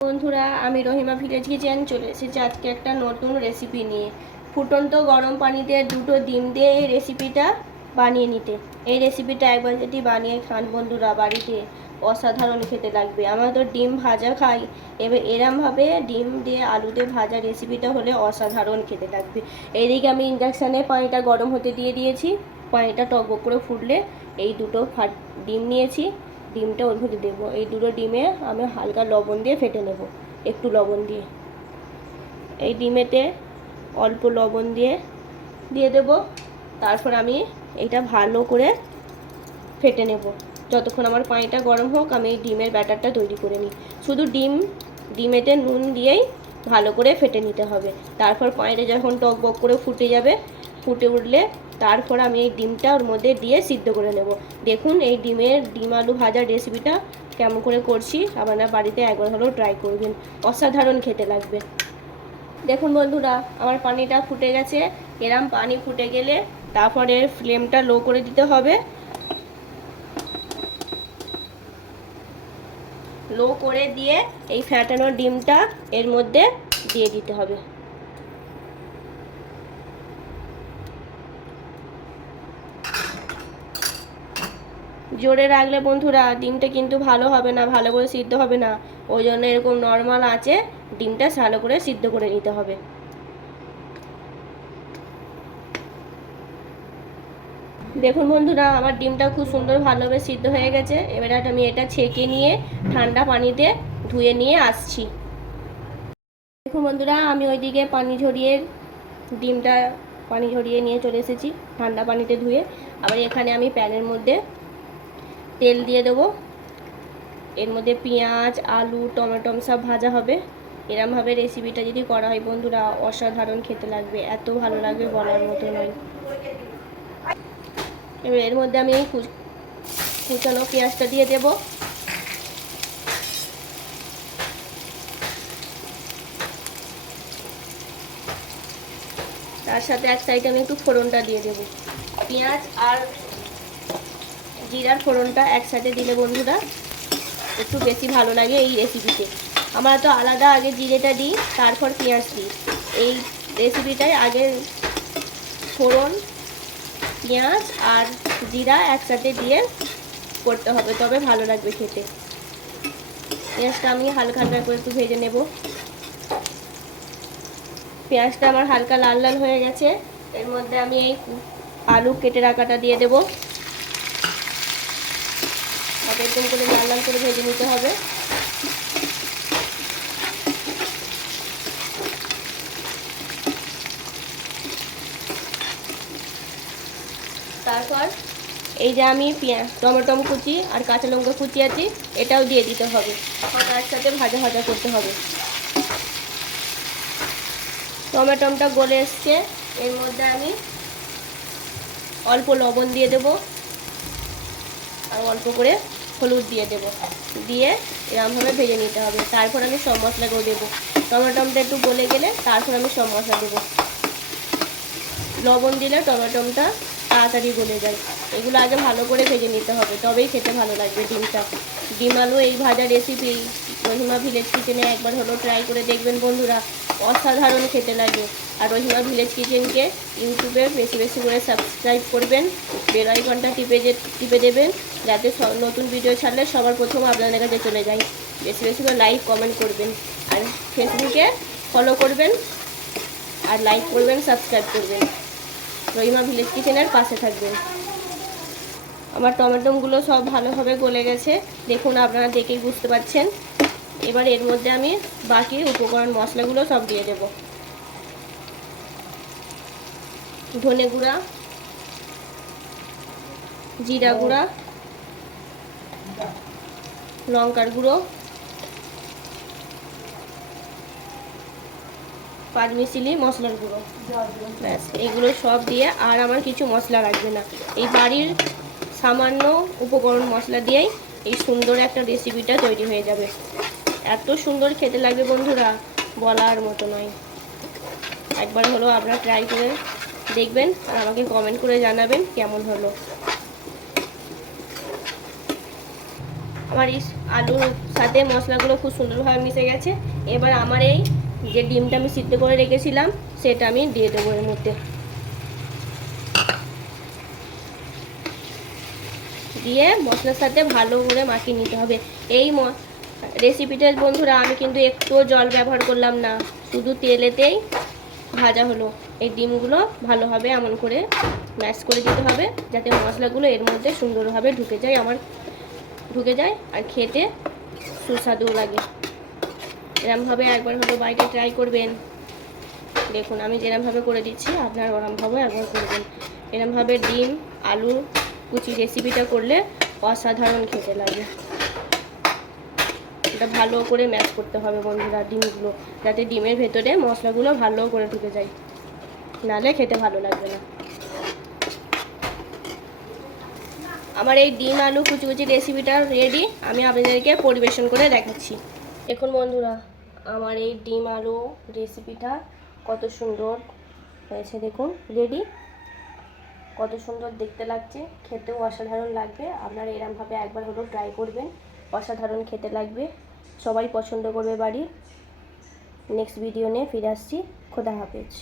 বন্ধুরা, আমি Rahima village kitchen চলে এসেছি আজকে একটা নতুন রেসিপি নিয়ে। ফুটন্ত গরম পানিতে দুটো ডিম দিয়ে এই রেসিপিটা বানিয়ে নিতে। এই রেসিপিটা একবার যদি বানিয়ে খান বন্ধুরা, বাড়িতে অসাধারণ খেতে লাগবে। আমরা তো ডিম ভাজা খাই, এবার এরমভাবে ডিম দিয়ে আলু দিয়ে ভাজা রেসিপিটা হলে অসাধারণ খেতে লাগবে। এইদিকে আমি ইন্ডাকশানে পানিটা গরম হতে দিয়ে দিয়েছি। পানিটা টকবক করে ফুটলে এই দুটো ডিম নিয়েছি, ডিমটা ওর মধ্যে দেবো। এই দুটো ডিমে আমি হালকা লবণ দিয়ে ফেটে নেব, একটু লবণ দিয়ে। এই ডিমেতে অল্প লবণ দিয়ে দেবো। তারপর আমি এইটা ভালো করে ফেটে নেব। যতক্ষণ আমার পানিটা গরম হোক আমি এই ডিমের ব্যাটারটা তৈরি করে নিই। শুধু ডিমেতে নুন দিয়েই ভালো করে ফেটে নিতে হবে। তারপর পানিটা যখন টকবক করে ফুটে যাবে, ফুটে উঠলে তারপর আমি এই ডিমটা ওর মধ্যে দিয়ে সিদ্ধ করে নেব। দেখুন এই ডিম আলু ভাজার রেসিপিটা কেমন করে করছি, আপনারা বাড়িতে একবার হলেও ট্রাই করবেন, অসাধারণ খেতে লাগবে। দেখুন বন্ধুরা, আমার পানিটা ফুটে গেছে। এরম পানি ফুটে গেলে তারপরে ফ্লেমটা লো করে দিতে হবে। লো করে দিয়ে এই ফ্যাটানো ডিমটা এর মধ্যে দিয়ে দিতে হবে। জোরে রাখলে বন্ধুরা ডিমটা কিন্তু ভালো হবে না, ভালো করে সিদ্ধ হবে না। ওই জন্য এরকম নর্মাল আঁচে ডিমটা ভালো করে সিদ্ধ করে নিতে হবে। দেখুন বন্ধুরা, আমার ডিমটা খুব সুন্দর ভালোভাবে সিদ্ধ হয়ে গেছে। এবার আমি এটা ছেঁকে নিয়ে ঠান্ডা পানিতে ধুয়ে নিয়ে আসছি। দেখুন বন্ধুরা, আমি ওইদিকে ডিমটা পানি ঝরিয়ে নিয়ে চলে এসেছি ঠান্ডা পানিতে ধুয়ে। আবার এখানে আমি প্যানের মধ্যে তেল দিয়ে দেবো। এর মধ্যে পেঁয়াজ, আলু, টমেটো সব ভাজা হবে। এরমভাবে রেসিপিটা যদি করা হয় বন্ধুরা, অসাধারণ খেতে লাগবে, এত ভালো লাগবে বলার মতো নয়। এবার এর মধ্যে আমি কুচানো পেঁয়াজটা দিয়ে দেব। তার সাথে এক সাইডে আমি একটু ফোড়নটা দিয়ে দেব। পেঁয়াজ আর জিরার ফোড়নটা একসাথে দিলে বন্ধুরা একটু বেশি ভালো লাগে এই রেসিপিতে। আমরা তো আলাদা আগে জিরেটা দিই, তারপর পেঁয়াজ দিই। এই রেসিপিটায় আগে ফোড়ন, পেঁয়াজ আর জিরা একসাথে দিয়ে করতে হবে, তবে ভালো লাগবে খেতে। পেঁয়াজটা আমি হালকা হালকা করে একটু ভেজে নেব। পেঁয়াজটা আমার হালকা লাল লাল হয়ে গেছে। এর মধ্যে আমি এই আলু কেটে রাখাটা দিয়ে দেব। এরকম করে লাল লাল করে ভেজে নিতে হবে। তারপর এই যে আমি টমেটো কুচি আর কাঁচা লঙ্কা কুচি আছে, এটাও দিয়ে দিতে হবে। সব একসাথে ভাজা ভাজা করতে হবে। টমেটোটা গলে এসছে। এর মধ্যে আমি অল্প লবণ দিয়ে দেব আর অল্প করে হলুদ দিয়ে দেব। দিয়ে এরকমভাবে ভেজে নিতে হবে। তারপর আমি সব মশলাগুলো দেবো। টমেটোটা একটু গলে গেলে তারপর আমি সব মশলা দেবো। লবণ দিলে টমেটোটা তাড়াতাড়ি গলে যায়। এগুলো আগে ভালো করে ভেজে নিতে হবে, তবেই খেতে ভালো লাগবে ডিমটা। ডিম আলু এই ভাজা রেসিপি রহিমা ভিলেজ কিচেনে একবার হলো ট্রাই করে দেখবেন বন্ধুরা, অসাধারণ খেতে লাগে। আর রহিমা ভিলেজ কিচেনকে ইউটিউবে বেশি বেশি করে সাবস্ক্রাইব করবেন, বেল আইকনটা টিপে দেবেন, যাতে নতুন ভিডিও ছাড়লে সবার প্রথম আপনাদের কাছে চলে যায়। বেশি বেশি করে লাইক কমেন্ট করবেন, আর ফেসবুকে ফলো করবেন, আর লাইক করবেন, সাবস্ক্রাইব করবেন। রহিমা ভিলেজ কিচেনের পাশে থাকবেন। আমার টমেটোগুলো সব ভালোভাবে গলে গেছে, দেখুন আপনারা দেখেই বুঝতে পারছেন। এবার এর মধ্যে আমি বাকি উপকরণ মশলাগুলো সব দিয়ে দেব। ধনে গুঁড়া, জিরা গুঁড়া, লঙ্কার গুঁড়ো, পাঁচমিশালি মশলার গুঁড়ো, ব্যাস এগুলো সব দিয়ে। আর আমার কিছু মশলা লাগবে না, এই বাড়ির সামান্য উপকরণ মশলা দিয়েই এই সুন্দর একটা রেসিপিটা তৈরি হয়ে যাবে। এত সুন্দর খেতে লাগবে বন্ধুরা, বলার মতো নয়। একবার হলো আপনারা ট্রাই করে দেখবেন আর আমাকে কমেন্ট করে জানাবেন কেমন হলো। আমার এই আলুর সাথে মশলাগুলো খুব সুন্দরভাবে মিশে গেছে। এবার আমার এই যে ডিমটা আমি সিদ্ধ করে রেখেছিলাম সেটা আমি দিয়ে দেবো এর মধ্যে। দিয়ে মশলার সাথে ভালো করে মাখিয়ে নিতে হবে। এই রেসিপিটার বন্ধুরা আমি কিন্তু একটুও জল ব্যবহার করলাম না, শুধু তেলেতেই ভাজা হলো। এই ডিমগুলো ভালোভাবে এমন করে ম্যাশ করে দিতে হবে যাতে মশলাগুলো এর মধ্যে সুন্দরভাবে ঢুকে যায় আর খেতে সুস্বাদু লাগে। এরমভাবে একবার হলো বাড়িতে ট্রাই করবেন। দেখুন আমি যেরমভাবে করে দিচ্ছি আপনারা ওরমভাবে একবার করবেন। এরমভাবে ডিম আলু কুচি রেসিপিটা করলে অসাধারণ খেতে লাগে। এটা ভালো করে ম্যাশ করতে হবে বন্ধুরা ডিমগুলো, যাতে ডিমের ভেতরে মশলাগুলো ভালো করে ঢুকে যায়, নাহলে খেতে ভালো লাগবে না। আমার এই ডিম আলু কুচি কুচি রেসিপিটা রেডি, আমি আপনাদেরকে পরিবেশন করে দেখাচ্ছি। দেখুন বন্ধুরা আমার এই ডিম আলু রেসিপিটা কত সুন্দর হয়েছে, দেখুন রেডি, কত সুন্দর দেখতে লাগছে, খেতেও অসাধারণ লাগবে। আপনারা এরমভাবে একবার হলো ট্রাই করবেন, অসাধারণ খেতে লাগবে, সবাই পছন্দ করবে বাড়ির। নেক্সট ভিডিও নিয়ে ফিরে আসছি। খোদা হাফেজ।